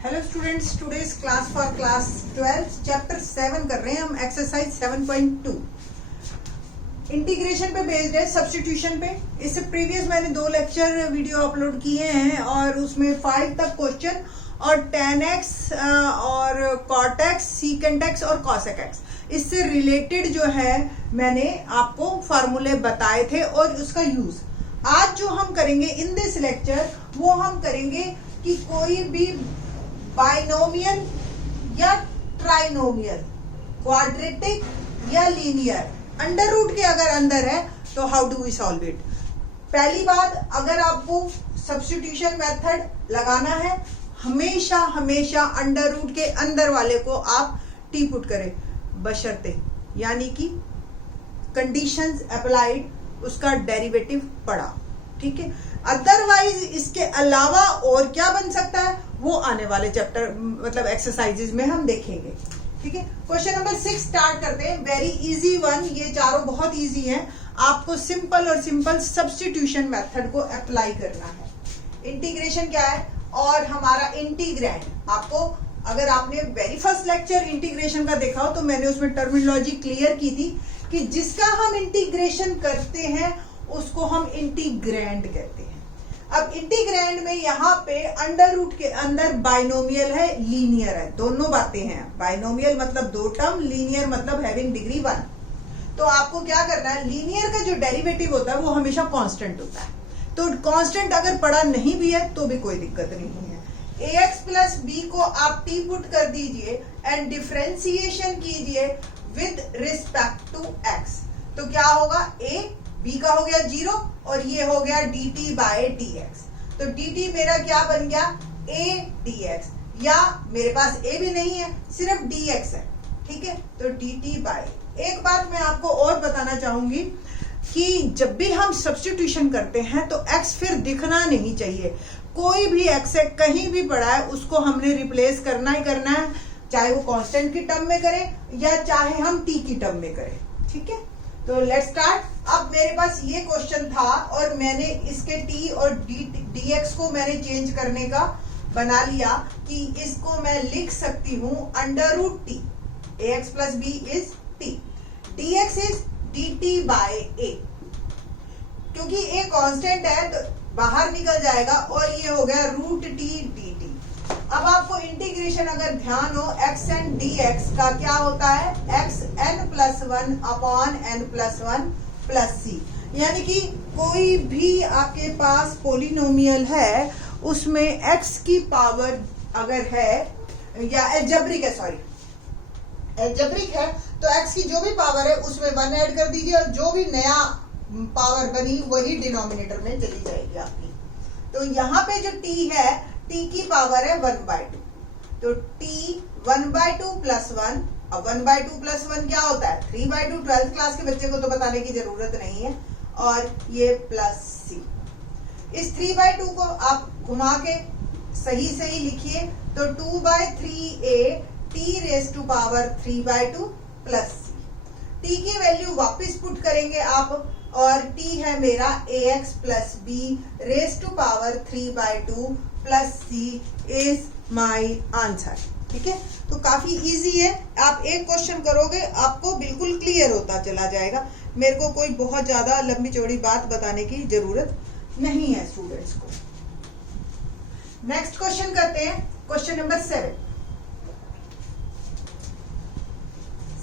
Hello students, today's class for class 12 chapter 7 कर रहे हैं हम, एक्सरसाइज 7.2 इंटीग्रेशन पे बेस्ड है, सब्स्टिट्यूशन पे। इससे प्रीवियस मैंने 2 लेक्चर वीडियो अपलोड किए हैं और उसमें 5 तक क्वेश्चन और tan x और cot x, secant x और cosec x इससे रिलेटेड जो है मैंने आपको फार्मूले बताए थे और उसका यूज आज जो हम करेंगे इन दिस लेक्चर वो हम करेंगे कि कोई भी बाइनोमियल या ट्राइनोमियल, क्वाड्रेटिक या लीनियर, अंडर रूट के अगर अंदर है तो how do we solve it. पहली बात, अगर आपको सब्स्टिट्यूशन मेथड लगाना है हमेशा हमेशा अंडर रूट के अंदर वाले को आप टी पुट करें, बशर्ते यानी कि कंडीशंस अप्लाइड उसका डेरिवेटिव पड़ा, ठीक है। अदरवाइज इसके अलावा और क्या बन सकता है वो आने वाले चैप्टर मतलब एक्सरसाइजेज में हम देखेंगे, ठीक है। क्वेश्चन नंबर 6 स्टार्ट करते हैं। वेरी इजी वन, ये चारों बहुत इजी हैं। आपको सिंपल और सिंपल सब्स्टिट्यूशन मेथड को अप्लाई करना है। इंटीग्रेशन क्या है और हमारा इंटीग्रैंड, आपको अगर आपने वेरी फर्स्ट लेक्चर इंटीग्रेशन का देखा हो तो मैंने उसमें टर्मिनोलॉजी क्लियर की थी कि जिसका हम इंटीग्रेशन करते हैं उसको हम इंटीग्रैंड कहते हैं। अब इंटीग्रैंड में यहाँ पे अंडर रूट के अंदर बाइनोमियल है, लीनियर है, दोनों बातें हैं। बाइनोमियल मतलब 2 टर्म, लीनियर मतलब हैविंग डिग्री 1। तो आपको क्या करना है, लीनियर का जो डेरिवेटिव होता है वो हमेशा कांस्टेंट होता है। तो कांस्टेंट अगर पड़ा नहीं भी है तो भी कोई दिक्कत नहीं है। ax प्लस बी को आप टी पुट कर दीजिए एंड डिफरेंशिएशन कीजिए विद रिस्पेक्ट टू x। तो क्या होगा, a b का हो गया 0 और ये हो गया dt बाय dx। तो dt मेरा क्या बन गया, a dx, या मेरे पास a भी नहीं है सिर्फ dx है, ठीक है। तो dt बाय, एक बात मैं आपको और बताना चाहूंगी कि जब भी हम सब्स्टिट्यूशन करते हैं तो x फिर दिखना नहीं चाहिए। कोई भी x है कहीं भी पड़ा है उसको हमने रिप्लेस करना ही करना है, चाहे वो कांस्टेंट की टर्म में करें या चाहे हम t की टर्म में करें, ठीक है। तो लेट्स स्टार्ट। अब मेरे पास ये क्वेश्चन था और मैंने इसके t और dx को मैंने चेंज करने का बना लिया कि इसको मैं लिख सकती हूं under root t, ax plus b is t, dx is dt by a। क्योंकि a कांस्टेंट है तो बाहर निकल जाएगा और ये हो गया रूट टी dt। अब आपको इंटीग्रेशन अगर ध्यान हो x एंड dx का क्या होता है, x n plus 1 upon n plus 1 plus c। यानी कि कोई भी आपके पास पोलिनोमियल है उसमें x की पावर अगर है या एल्जेब्रिक है, सॉरी एल्जेब्रिक है, तो x की जो भी पावर है उसमें 1 ऐड कर दीजिए और जो भी नया पावर बनी वही डिनोमिनेटर में चली जाएगी आपकी। तो यहाँ पे जो t है, t की पावर है 1/2, तो t 1/2 प्लस 1। अब 1/2 प्लस 1 क्या होता है, 3/2। 12th क्लास के बच्चे को तो बताने की जरूरत नहीं है। और ये प्लस c, इस 3/2 को आप घुमा के सही सही लिखिए तो 2/3a t raise to power 3/2 plus c। t की वैल्यू वापस पुट करेंगे आप और t है मेरा ax plus b raise to power 3/2 plus c is my answer, ठीक है। तो काफी इजी है, आप एक क्वेश्चन करोगे आपको बिल्कुल क्लियर होता चला जाएगा। मेरे को कोई बहुत ज्यादा लंबी चौड़ी बात बताने की जरूरत नहीं है स्टूडेंट्स को। नेक्स्ट क्वेश्चन करते हैं, क्वेश्चन नंबर 7।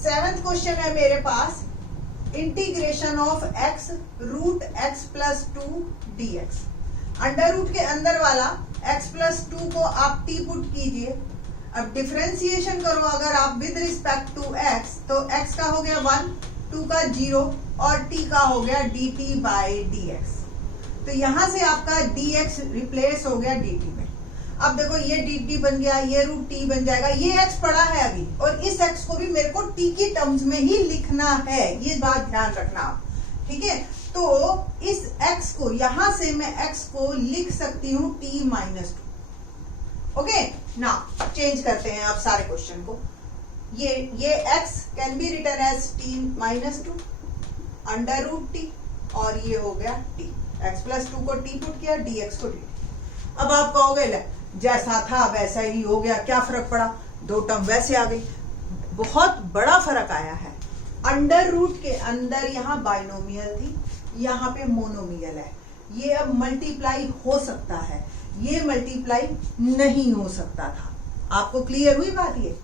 7th क्वेश्चन है मेरे पास, integration of x root x plus 2 dx। Under root के अंदर वाला x प्लस 2 को आप t पुट कीजिए। अब डिफरेंशिएशन करो अगर आप विद रिस्पेक्ट टू x, तो x का हो गया 1, 2 का 0 और t का हो गया dt बाय dx। तो यहां से आपका dx रिप्लेस हो गया dt में। अब देखो ये dt बन गया, ये रूट t बन जाएगा, ये x पड़ा है अभी और इस x को भी मेरे को t की टर्म्स में ही लिखना है, ये बात ध्यान रखना आप, ठीक है। तो इस x को यहां से मैं x को लिख सकती हूँ t माइनस 2। ओके ना, चेंज करते हैं आप सारे क्वेश्चन को। ये x can be written as t minus 2 under root t और ये हो गया t। x प्लस 2 को t पुट किया, dx को dt। अब आप कहोगे जैसा था वैसा ही हो गया, क्या फर्क पड़ा, दो टर्म वैसे आ गई, बहुत बड़ा फर्क आया है। अंडर रूट के अंदर यहाँ बाइनोमियल थी, यहाँ पे मोनोमियल है, ये अब मल्टीप्लाई हो सकता है, ये मल्टीप्लाई नहीं हो सकता था। आपको क्लियर हुई बात ये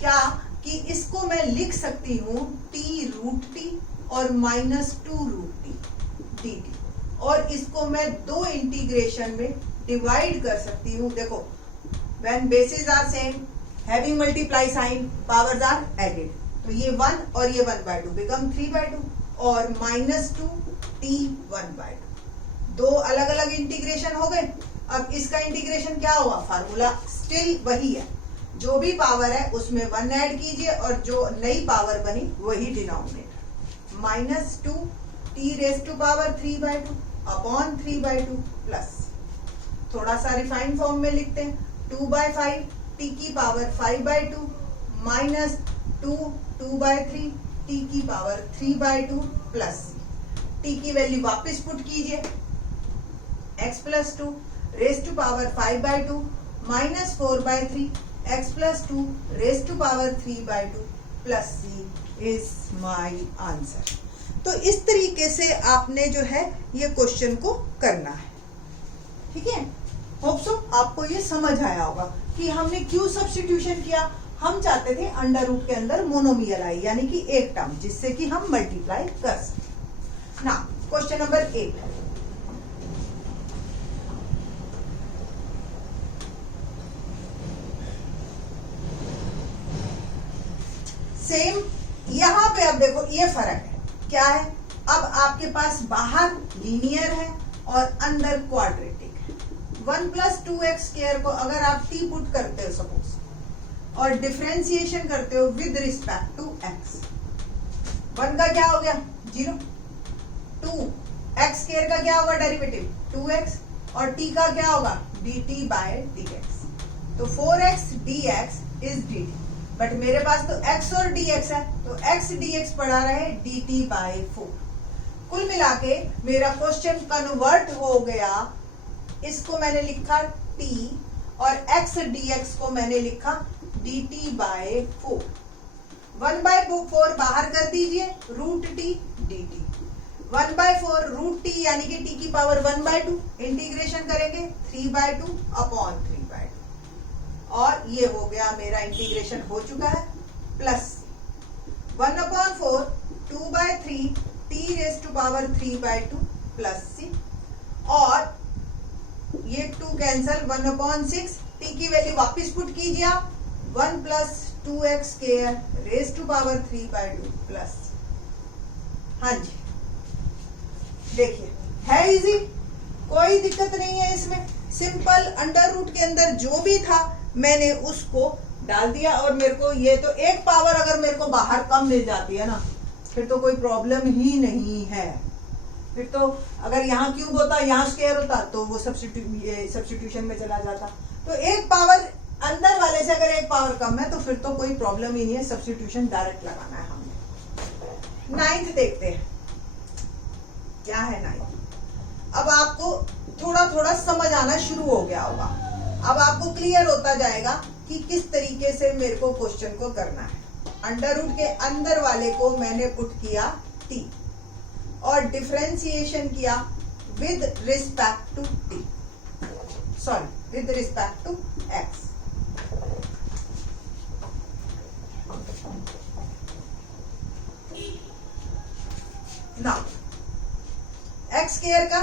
क्या, कि इसको मैं लिख सकती हूँ टी रूट टी और -2 रूट टी डी टी, और इसको मैं दो इंटीग्रेशन में डिवाइड कर सकती हूँ। देखो, when bases are same, having multiply sign, powers are added, तो ये 1 और ये 1/2 बिकम 3/2 और -2 t 1/2, दो अलग अलग इंटीग्रेशन हो गए। अब इसका इंटीग्रेशन क्या हुआ, फार्मूला स्टिल वही है, जो भी पावर है उसमें 1 ऐड कीजिए और जो नई पावर बनी वही denominator, -2 t raise to power 3/2 upon 3/2 plus, थोड़ा सा रिफाइंड फॉर्म में लिखते हैं, 2/5 t की पावर 5/2 -2 2/3 t की पावर 3/2 प्लस, t की वैल्यू वापस पुट कीजिए, x + 2 raise to power 5/2 -4/3 x + 2 raise to power 3/2 plus c is my answer. तो इस तरीके से आपने जो है ये क्वेश्चन को करना है, ठीक है। होप सो आपको ये समझ आया होगा कि हमने क्यों सब्स्टिट्यूशन किया। हम चाहते थे अंडर रूट के अंदर मोनोमियल आए, यानी कि एक टर्म जिससे कि हम मल्टीप्लाई कर सकें। ना क्वेश्चन नंबर 8, सेम यहां पे अब देखो ये फर्क है, क्या है, अब आपके पास बाहर लीनियर है और अंदर क्वाड्रेटिक है। 1 + 2x² को अगर आप t पुट करते हो सपोज और डिफरेंशिएशन करते हो विद रिस्पेक्ट टू x, 1 का क्या हो गया 0, 2 x² का क्या होगा डेरिवेटिव 2x, और t का क्या होगा dt/dx, तो 4x dx is dt, but मेरे पास तो x और dx है, तो x dx पड़ा रहे dt/4। कुल मिला के मेरा क्वेश्चन कन्वर्ट हो गया, इसको मैंने लिखा t और x dx को मैंने लिखा dt/4। 1/4 बाहर कर दीजिए, √t dt, 1/4 √t यानी कि t की पावर 1/2, इंटीग्रेशन करेंगे 3/2 अपॉन 3/2, और ये हो गया मेरा इंटीग्रेशन हो चुका है, plus 1/4 2/3 t raise to power 3/2 plus c, और ये 2 कैंसल, 1/6 t की वैल्यू वापस पुट कीजिए आप, 1 + 2x² rays to power 3/2 plus. हाँ जी, देखिए है इजी, कोई दिक्कत नहीं है इसमें, सिंपल अंडर रूट के अंदर जो भी था मैंने उसको डाल दिया, और मेरे को ये तो एक पावर अगर मेरे को बाहर कम मिल जाती है ना, फिर तो कोई प्रॉब्लम ही नहीं है। फिर तो अगर यहाँ क्यूब होता, यहाँ स्क्वायर होता, तो वो सब्स्टिट्यूशन में चला जाता। तो एक पावर अंदर वाले से अगर एक पावर कम है तो फिर तो कोई प्रॉब्लम ही नहीं है, सब्स्टिट्यूशन डायरेक्ट लगाना है हमने। 9th देखते हैं क्या है 9th। अब आपको थोड़ा थोड़ा समझ आना शुरू हो गया होगा, अब आपको क्लियर होता जाएगा कि किस तरीके से मेरे को क्वेश्चन को करना है। अंडर रूट के अंदर वाले को मैंने पुट किया t और डिफरेंशिएशन किया with respect to t, sorry with respect to x। Now x² का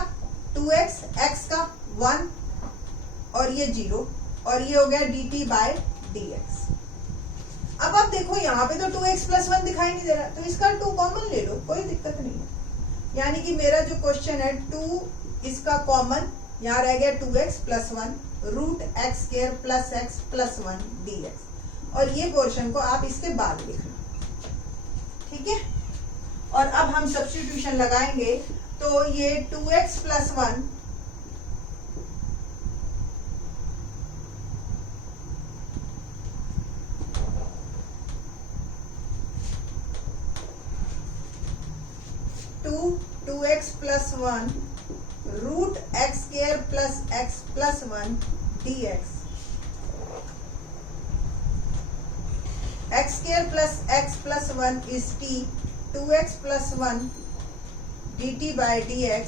2x, x का 1 और ये 0, और ये हो गया dt/dx। अब आप देखो यहाँ पे तो 2x + 1 दिखाई नहीं दे रहा, तो इसका 2 कॉमन ले लो, कोई दिक्कत नहीं है। यानी कि मेरा जो क्वेश्चन है 2 इसका कॉमन, यहाँ रह गया 2x + 1 √x² + x + 1 dx, और ये पोर्शन को आप इसके बाद लिखना, ठीक है। और अब हम सब्स्टिट्यूशन लगाएंगे, तो ये 2x + 1 2x + 1 √x² + x + 1 dx x plus 1 is t, 2x plus 1 dt by dx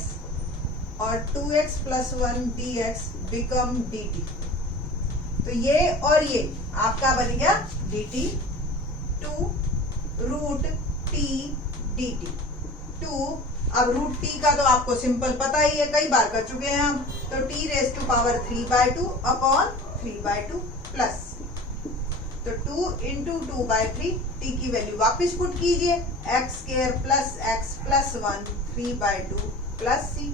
और 2x plus 1 dx become dt। तो ये और ये आपका बन गया dt 2 रूट टी dt 2। अब रूट टी का तो आपको सिंपल पता ही है, कई बार कर चुके हैं हम। तो t raise to power 3/2 upon 3/2 plus, तो 2 इंटू 2/3, t की वैल्यू वापस पुट कीजिए, x square plus x plus 1 3/2 plus c।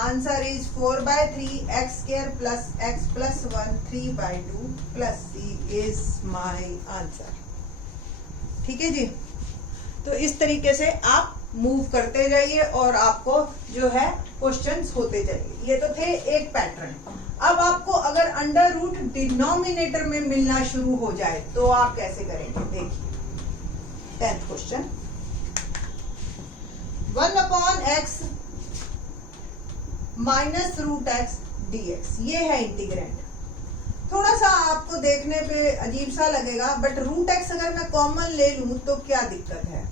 Answer is 4/3 x square plus x plus 1 3/2 plus c is my answer. ठीक है जी। तो इस तरीके से आप मूव करते जाइए और आपको जो है क्वेश्चंस होते जाइए। ये तो थे एक पैटर्न। अब आपको अगर अंडर रूट डिनोमिनेटर में मिलना शुरू हो जाए तो आप कैसे करेंगे, देखिए 10th question. 1/x minus root x dx, ये है इंटीग्रेंड। थोड़ा सा आपको देखने पे अजीब सा लगेगा, बट रूट एक्स अगर मैं कॉमन ले लूं तो क्या दिक्कत है।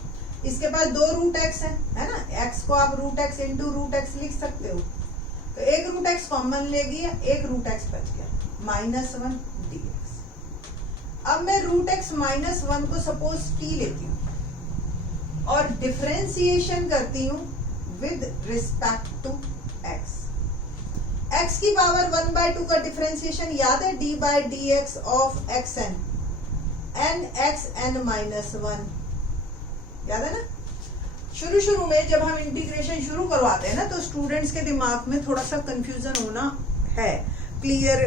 इसके पास 2 रूट एक्स है ना, एक्स को आप root x into root x लिख सकते हो। तो एक रूट एक्स कॉमन ले गया, एक रूट एक्स बच गया, -1 dx। अब मैं रूट एक्स -1 को सपोज t लेती हूँ और डिफरेंशिएशन करती हूँ with respect to x। x की पावर 1/2 का डिफरेंशिएशन याद है, d by d x of x n, n x n -1, याद है ना। शुरू में जब हम इंटीग्रेशन शुरू करवाते हैं ना तो स्टूडेंट्स के दिमाग में थोड़ा सा कंफ्यूजन होना है, क्लियर।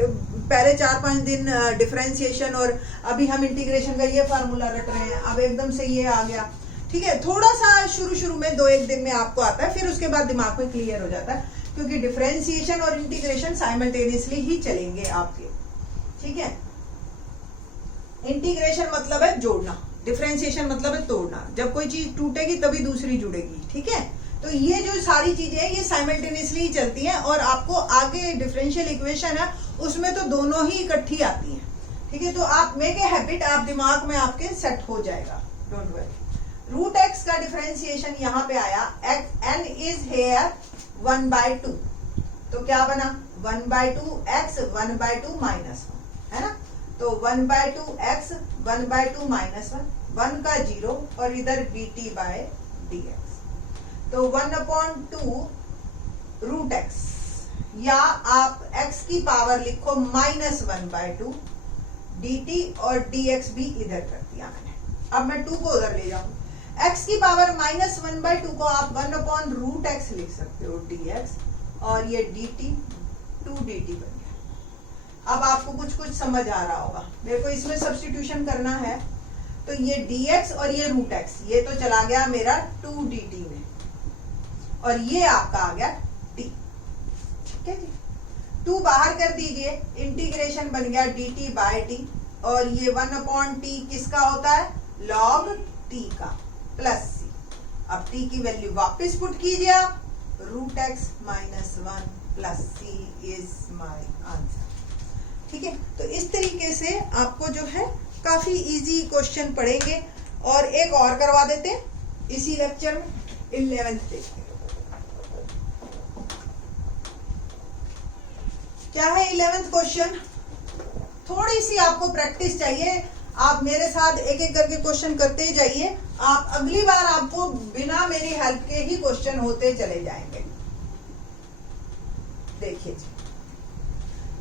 पहले 4-5 दिन डिफरेंशिएशन और अभी हम इंटीग्रेशन का ये फार्मूला रट रहे हैं, अब एकदम से ये आ गया। ठीक है, थोड़ा सा शुरू में 2-1 दिन में आपको आता है, फिर उसके बाद दिमाग में क्लियर हो जाता है, क्योंकि डिफरेंशिएशन और इंटीग्रेशन साइमल्टेनियसली ही चलेंगे आपके। ठीक है, इंटीग्रेशन मतलब है जोड़ना, डिफरेंशिएशन मतलब है तोड़ना। जब कोई चीज टूटेगी तभी दूसरी जुड़ेगी। ठीक है, तो ये जो सारी चीजें हैं ये साइमल्टेनियसली ही चलती हैं और आपको आगे डिफरेंशियल इक्वेशन है उसमें तो दोनों ही इकट्ठी आती हैं। ठीक है, तो आप मेक ए हैबिट, आप दिमाग में आपके सेट हो जाएगा, डोंट वरी। रूट एक्स का डिफरेंशिएशन यहाँ पे आया, एन इज हेयर 1/2, तो क्या बना 1/2 x 1/2 -1, है ना। तो 1/2 x 1/2 -1, 1 का 0 और इधर dt बाय dx। तो 1/2 रूट एक्स, या आप x की पावर लिखो -1/2, dt और dx भी इधर कर दिया मैंने। अब मैं 2 को उधर ले जाऊं, x की पावर -1/2 को आप 1/रूट x लिख सकते हो dx, और ये dt 2dt बन गया। अब आपको कुछ समझ आ रहा होगा। मेरे को इसमें सब्स्टिट्यूशन करना है, तो ये dx और ये रूट x, ये तो चला गया मेरा 2dt में, और ये आपका आ गया t। ठीक है जी, 2 बाहर कर दीजिए, इंटीग्रेशन बन गया dt बाय t, और ये 1/t किसका होता है, log t का, प्लस c। अब t की वैल्यू वापस पुट कीजिए आप, root x -1 plus c is my answer. ठीक है, तो इस तरीके से आपको जो है काफी इजी क्वेश्चन पढ़ेंगे। और एक और करवा देते हैं इसी लेक्चर में, 11th देखते हैं क्या है 11th क्वेश्चन। थोड़ी सी आपको प्रैक्टिस चाहिए, आप मेरे साथ एक एक करके क्वेश्चन करते ही जाइए, आप अगली बार आपको बिना मेरी हेल्प के ही क्वेश्चन होते चले जाएंगे। देखिए जी,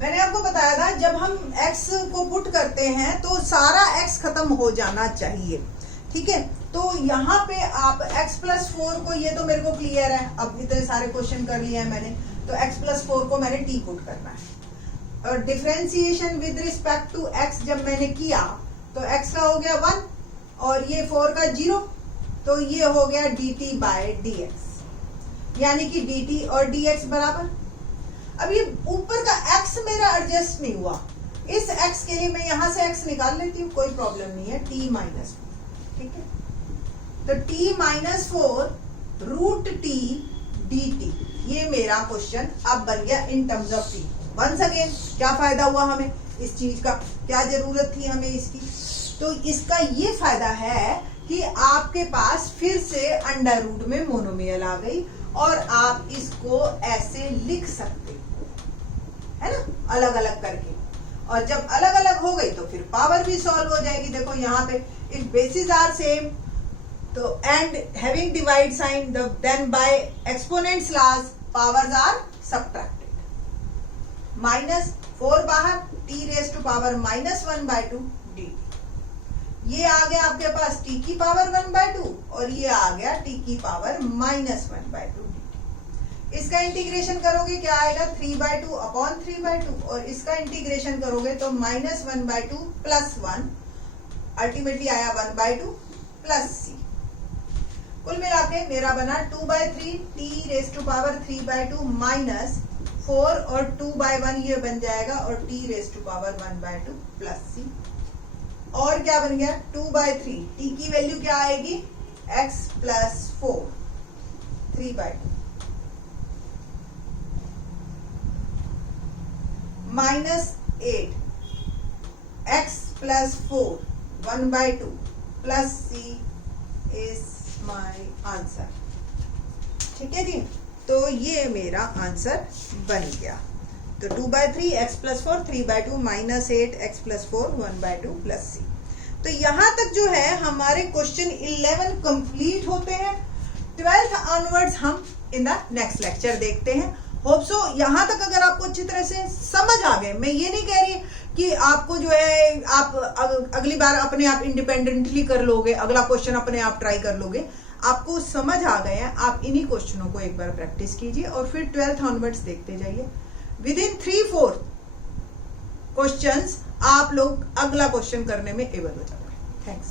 मैंने आपको बताया था जब हम x को पुट करते हैं तो सारा x खत्म हो जाना चाहिए। ठीक है, तो यहाँ पे आप x + 4 को, ये तो मेरे को क्लियर है, अब इतने सारे क्वेश्चन कर लिए हैं मैंने, तो x + 4 को मैंने t पुट करना है। और differentiation with respect to x जब मैंने किया तो x का हो गया 1 और ये 4 का 0, तो ये हो गया dt बाय dx, यानी कि dt और dx बराबर। अब ये ऊपर का x मेरा एडजस्ट नहीं हुआ, इस x के लिए मैं यहां से x निकाल लेती हूँ, कोई प्रॉब्लम नहीं है, t - 4। ठीक है, तो t - 4 रूट t dt, ये मेरा क्वेश्चन अब बन गया in terms of t। Once again, क्या फायदा हुआ हमें इस चीज का, क्या जरूरत थी हमें इसकी, तो इसका ये फायदा है कि आपके पास फिर से अंडर रूट में मोनोमियल आ गई और आप इसको ऐसे लिख सकते है ना, अलग अलग करके। और जब अलग अलग हो गई तो फिर पावर भी सॉल्व हो जाएगी। देखो यहाँ पे इफ बेसिस आर सेम तो and having divide sign then by exponents last powers are subtracted. -4 बाहर, t raise to power -1/2 dt। ये आ गया आपके पास t की पावर 1/2 और ये आ गया t की पावर -1/2 dt। इसका इंटीग्रेशन करोगे क्या आएगा, 3/2 अपॉन 3/2 और इसका इंटीग्रेशन करोगे तो -1/2 प्लस 1, अल्टीमेटली आया 1/2 प्लस c। कुल मिला के मेरा बना 2/3 t रेज टू पावर 3/2 -4 और 2/1 ये बन जाएगा और t raise to power 1/2 plus c। और क्या बन गया 2/3, t की वैल्यू क्या आएगी x plus 4, 3/2 -8 x plus 4 1/2 plus c is my answer. ठीक है जी, तो ये मेरा आंसर बन गया। तो 2/3 x plus 4 3/2 -8 x plus 4 1/2 plus c। तो यहां तक जो है हमारे क्वेश्चन 11 कंप्लीट होते हैं। 12th ऑनवर्ड्स हम इन द नेक्स्ट लेक्चर देखते हैं। होप सो यहाँ तक अगर आपको अच्छी तरह से समझ आ गए, मैं ये नहीं कह रही कि आपको जो है आप अगली बार अपने आप इंडिपेंडेंटली कर लोगे, अगला क्वेश्चन अपने आप ट्राई कर लोगे। आपको समझ आ गए हैं, आप इन्हीं क्वेश्चनों को एक बार प्रैक्टिस कीजिए और फिर 12th ऑनवर्ड्स देखते जाइए। विद इन 3-4 क्वेश्चंस आप लोग अगला क्वेश्चन करने में एबल हो जाओगे। थैंक्स।